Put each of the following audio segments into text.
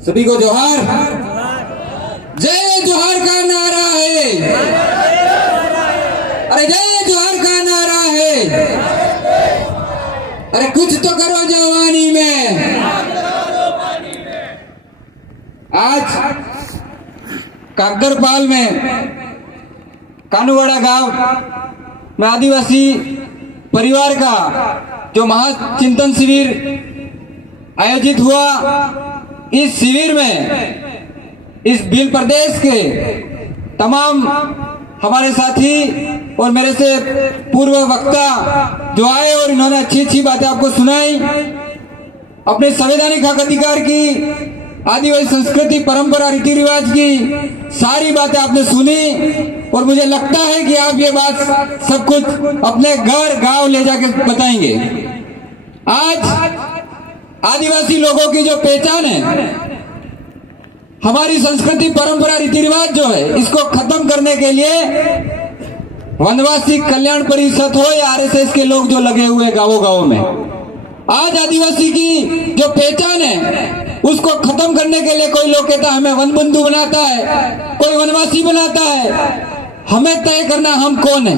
सभी को जोहार। जय जोहार का नारा है, अरे जय जोहार का नारा है, अरे कुछ तो करो जवानी में। आज काकदरपाल में कानूवाड़ा गांव में आदिवासी परिवार का जो महाचिंतन शिविर आयोजित हुआ, इस शिविर में इस भील प्रदेश के तमाम हमारे साथी और मेरे से पूर्व वक्ता जो आए और इन्होंने अच्छी अच्छी बातें आपको सुनाई, अपने संवैधानिक हक अधिकार की, आदिवासी संस्कृति परंपरा रीति रिवाज की सारी बातें आपने सुनी और मुझे लगता है कि आप ये बात सब कुछ अपने घर गांव ले जाके बताएंगे। आज आदिवासी लोगों की जो पहचान है, हमारी संस्कृति परंपरा रीति रिवाज जो है, इसको खत्म करने के लिए वनवासी कल्याण परिषद हो या आरएसएस के लोग जो लगे हुए गांवों गांवों में, आज आदिवासी की जो पहचान है उसको खत्म करने के लिए कोई लोग कहता है हमें वन बंधु बनाता है, कोई वनवासी बनाता है। हमें तय करना हम कौन है,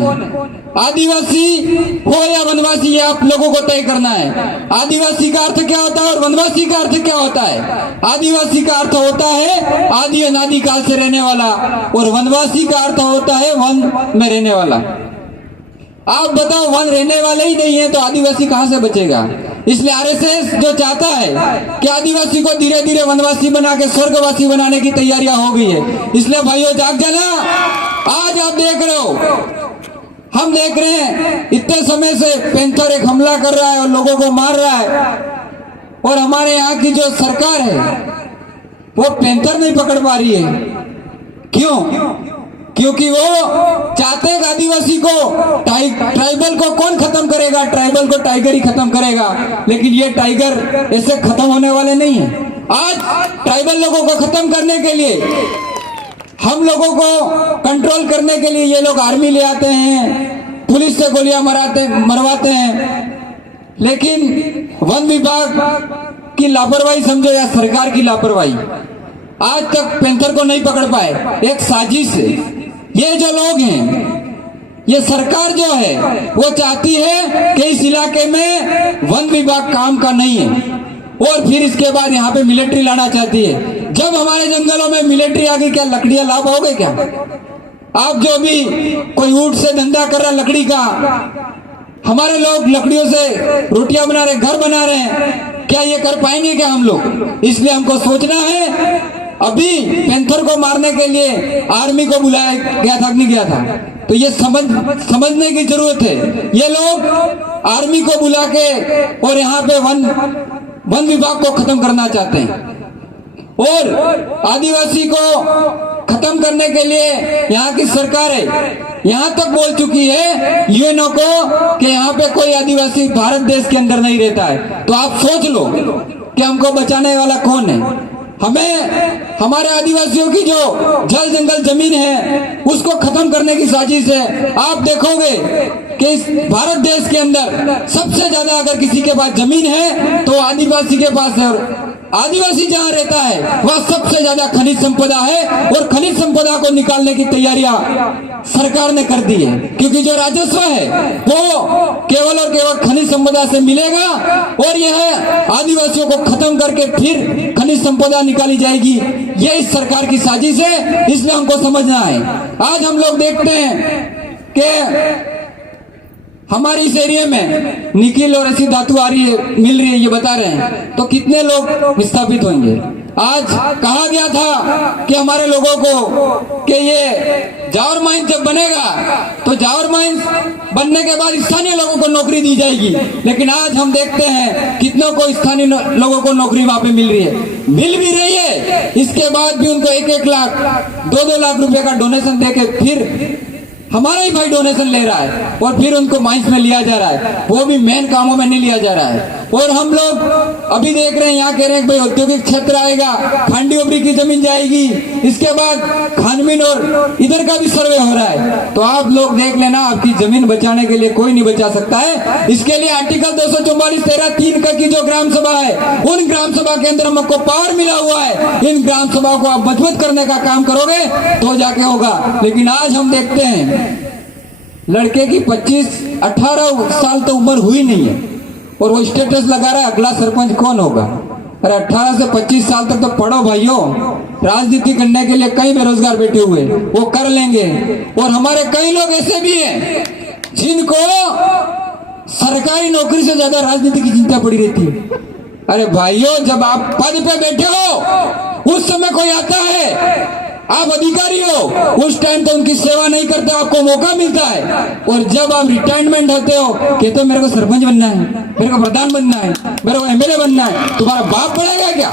आदिवासी हो या वनवासी, ये आप लोगों को तय करना है। आदिवासी का अर्थ क्या होता है और वनवासी का अर्थ क्या होता है? आदिवासी का अर्थ होता है आदि अनादि काल से रहने वाला और वनवासी का अर्थ होता है वन में रहने वाला। आप बताओ, वन रहने वाले ही नहीं है तो आदिवासी कहां से बचेगा? इसलिए आरएसएस जो चाहता है कि आदिवासी को धीरे धीरे वनवासी बना के स्वर्गवासी बनाने की तैयारियां हो गई है। इसलिए भाइयों जाग जाना। आज आप देख रहे हो, हम देख रहे हैं इतने समय से पैंथर एक हमला कर रहा है और लोगों को मार रहा है, और हमारे यहाँ की जो सरकार है वो पैंथर नहीं पकड़ पा रही है। क्यों? क्योंकि वो चाहते हैं आदिवासी को, ट्राइबल को कौन खत्म करेगा? ट्राइबल को टाइगर ही खत्म करेगा, लेकिन ये टाइगर ऐसे खत्म होने वाले नहीं है। आज ट्राइबल लोगों को खत्म करने के लिए, हम लोगों को कंट्रोल करने के लिए ये लोग आर्मी ले आते हैं, पुलिस से गोलियां मरवाते हैं, लेकिन वन विभाग की लापरवाही समझो या सरकार की लापरवाही, आज तक पैंथर को नहीं पकड़ पाए। एक साजिश है। ये जो लोग हैं, ये सरकार जो है वो चाहती है कि इस इलाके में वन विभाग काम का नहीं है, और फिर इसके बाद यहाँ पे मिलिट्री लाना चाहती है। जब हमारे जंगलों में मिलिट्री आ गई, क्या लकड़ियां लाभ होगे क्या? आप जो भी कोई ऊंट से धंधा कर रहा लकड़ी का, हमारे लोग लकड़ियों से रोटियां बना रहे, घर बना रहे हैं, क्या ये कर पाएंगे क्या हम लोग? इसलिए हमको सोचना है। अभी पैंथर को मारने के लिए आर्मी को बुलाया गया था, नहीं गया था, तो ये समझने की जरूरत है। ये लोग आर्मी को बुला के और यहाँ पे वन विभाग को खत्म करना चाहते हैं, और आदिवासी को खत्म करने के लिए यहाँ की सरकार है यहाँ तक बोल चुकी है यूएनओ को कि यहाँ पे कोई आदिवासी भारत देश के अंदर नहीं रहता है। तो आप सोच लो कि हमको बचाने वाला कौन है? हमें हमारे आदिवासियों की जो जल जंगल जमीन है उसको खत्म करने की साजिश है। आप देखोगे कि इस भारत देश के अंदर सबसे ज्यादा अगर किसी के पास जमीन है तो आदिवासी के पास है, और आदिवासी जहाँ रहता है वह सबसे ज्यादा खनिज संपदा है, और खनिज संपदा को निकालने की तैयारियां सरकार ने कर दी है, क्योंकि जो राजस्व है वो केवल और केवल खनिज संपदा से मिलेगा, और यह आदिवासियों को खत्म करके फिर खनिज संपदा निकाली जाएगी। ये इस सरकार की साजिश है, इसलिए हमको समझना है। आज हम लोग देखते हैं कि हमारे इस एरिया में निकिल और ऐसी धातु आ रही है, मिल रही है, ये बता रहे हैं, तो कितने लोग विस्थापित होंगे? आज कहा गया था कि हमारे लोगों को कि ये जावर माइंस जब बनेगा तो जावर माइंस बनने के बाद स्थानीय लोगों को नौकरी दी जाएगी, लेकिन आज हम देखते हैं कितनों को स्थानीय लोगों को नौकरी वहां पे मिल रही है, मिल भी रही है। इसके बाद भी उनको 1-1 लाख 2-2 लाख रुपए का डोनेशन देके फिर हमारा ही भाई डोनेशन ले रहा है और फिर उनको माइंस में लिया जा रहा है, वो भी मेन कामों में नहीं लिया जा रहा है। और हम लोग अभी देख रहे हैं, यहाँ कह रहे हैं भाई औद्योगिक क्षेत्र आएगा, खांडी ओबरी की जमीन जाएगी, इसके बाद खानवीन और इधर का भी सर्वे हो रहा है। तो आप लोग देख लेना, आपकी जमीन बचाने के लिए कोई नहीं बचा सकता है। इसके लिए आर्टिकल 244(3) का की जो ग्राम सभा है, उन ग्राम सभा के अंदर हमको पावर मिला हुआ है। इन ग्राम सभा को आप मजबूत करने का काम करोगे तो जाके होगा। लेकिन आज हम देखते हैं लड़के की 25-18 साल तो उम्र हुई नहीं है और वो स्टेटस लगा रहा है अगला सरपंच कौन होगा। अरे 18 से 25 साल तक तो पढ़ो भाइयों, राजनीति करने के लिए कई बेरोजगार बैठे हुए, वो कर लेंगे। और हमारे कई लोग ऐसे भी हैं जिनको सरकारी नौकरी से ज्यादा राजनीति की चिंता पड़ी रहती है। अरे भाइयों, जब आप पद पे बैठे हो उस समय कोई आता है, आप अधिकारी हो, उस टाइम तो उनकी सेवा नहीं करते, आपको मौका मिलता है। और जब आप रिटायरमेंट होते हो, कहते हो मेरे को सरपंच बनना है, मेरे को प्रधान बनना है, मेरे को एमएलए बनना है, तुम्हारा बाप बढ़ेगा क्या?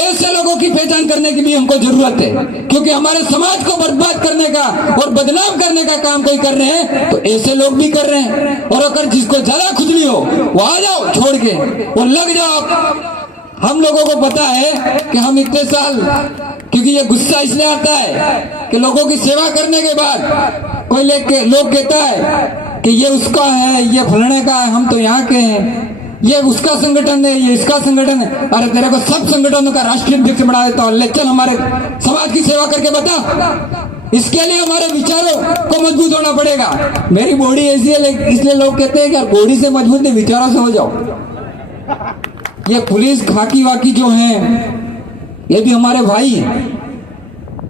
ऐसे लोगों की पहचान करने की भी हमको जरूरत है, क्योंकि हमारे समाज को बर्बाद करने का और बदनाम करने का काम कोई कर रहे हैं तो ऐसे लोग भी कर रहे हैं। और अगर जिसको ज्यादा खुजली हो वो आ जाओ छोड़ के और लग जाओ आप। हम लोगों को पता है कि हम इतने साल, क्योंकि ये गुस्सा इसलिए आता है कि लोगों की सेवा करने के बाद कोई लोग कहता है कि ये उसका है, ये फलाने का है, हम तो यहाँ के हैं, ये उसका संगठन है, ये इसका संगठन है। अरे तेरे को सब संगठनों का राष्ट्रीय अध्यक्ष बना देता हूँ, ले चल हमारे समाज की सेवा करके बता। इसके लिए हमारे विचारों को मजबूत होना पड़ेगा। मेरी बॉडी ऐसी है, इसलिए लोग कहते हैं कि बॉडी से मजबूत नहीं, विचारों से हो जाओ। ये पुलिस खाकी वाकी जो हैं ये भी हमारे भाई हैं,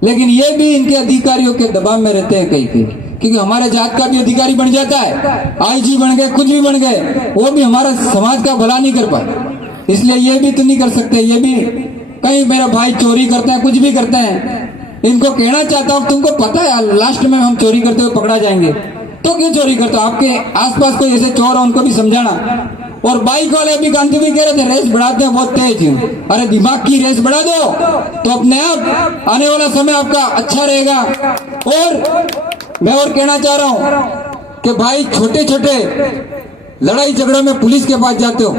लेकिन ये भी इनके अधिकारियों के दबाव में रहते हैं कई, क्योंकि हमारे जात का भी अधिकारी बन जाता है, आईजी बन गए, कुछ भी बन गए, वो भी हमारा समाज का भला नहीं कर पाए। इसलिए ये भी तो नहीं कर सकते। ये भी कई मेरा भाई चोरी करते हैं, कुछ भी करते हैं, इनको कहना चाहता हूँ तुमको पता है लास्ट में हम चोरी करते हुए पकड़ा जाएंगे, तो क्यों चोरी करते हो? आपके आसपास कोई ऐसे चोर है उनको भी समझाना। और बाइक वाले अभी गांधी भी कह रहे थे रेस बढ़ाते हैं बहुत तेज। अरे दिमाग की रेस बढ़ा दो तो अपने आप आने वाला समय आपका अच्छा रहेगा। और मैं और कहना चाह रहा हूं कि भाई छोटे छोटे लड़ाई झगड़ों में पुलिस के पास जाते हो,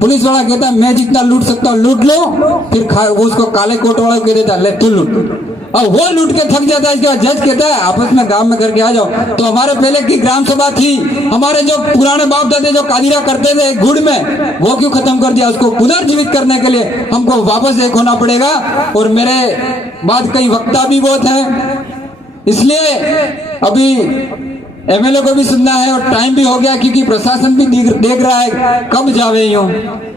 पुलिस वाला कहता है मैं जितना लूट सकता हूँ लूट लो, फिर वो उसको काले कोट वाला कह देता है ले तू लूट, और वो लूट के थक जाता है। इसके बाद जज कहता है आपस में गांव में करके आ जाओ। तो हमारे पहले की ग्राम सभा थी, हमारे जो पुराने बाप दादे जो कादिरा करते थे गुड़ में, वो क्यों खत्म कर दिया? उसको पुनर्जीवित करने के लिए हमको वापस एक होना पड़ेगा। और मेरे बाद कई वक्ता भी बहुत हैं, इसलिए अभी एमएलए को भी सुनना है और टाइम भी हो गया, क्योंकि प्रशासन भी देख रहा है कब जावे यूं।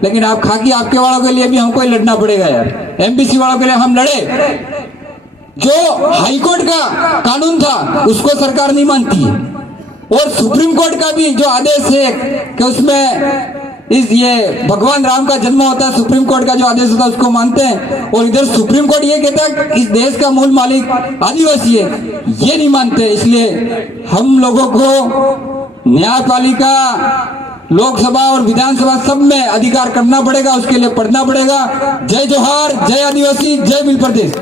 लेकिन आप खाकी आपके वालों के लिए भी हमको ही लड़ना पड़ेगा यार, एमपीसी वालों के लिए हम लड़े। जो हाईकोर्ट का कानून था उसको सरकार नहीं मानती है, और सुप्रीम कोर्ट का भी जो आदेश है कि उसमें ये भगवान राम का जन्म होता है, सुप्रीम कोर्ट का जो आदेश होता है उसको मानते हैं। और इधर सुप्रीम कोर्ट ये कहता है इस देश का मूल मालिक आदिवासी है, ये नहीं मानते। इसलिए हम लोगों को न्यायपालिका, लोकसभा और विधानसभा सब में अधिकार करना पड़ेगा, उसके लिए पढ़ना पड़ेगा। जय जोहार, जय आदिवासी, जय मिल प्रदेश।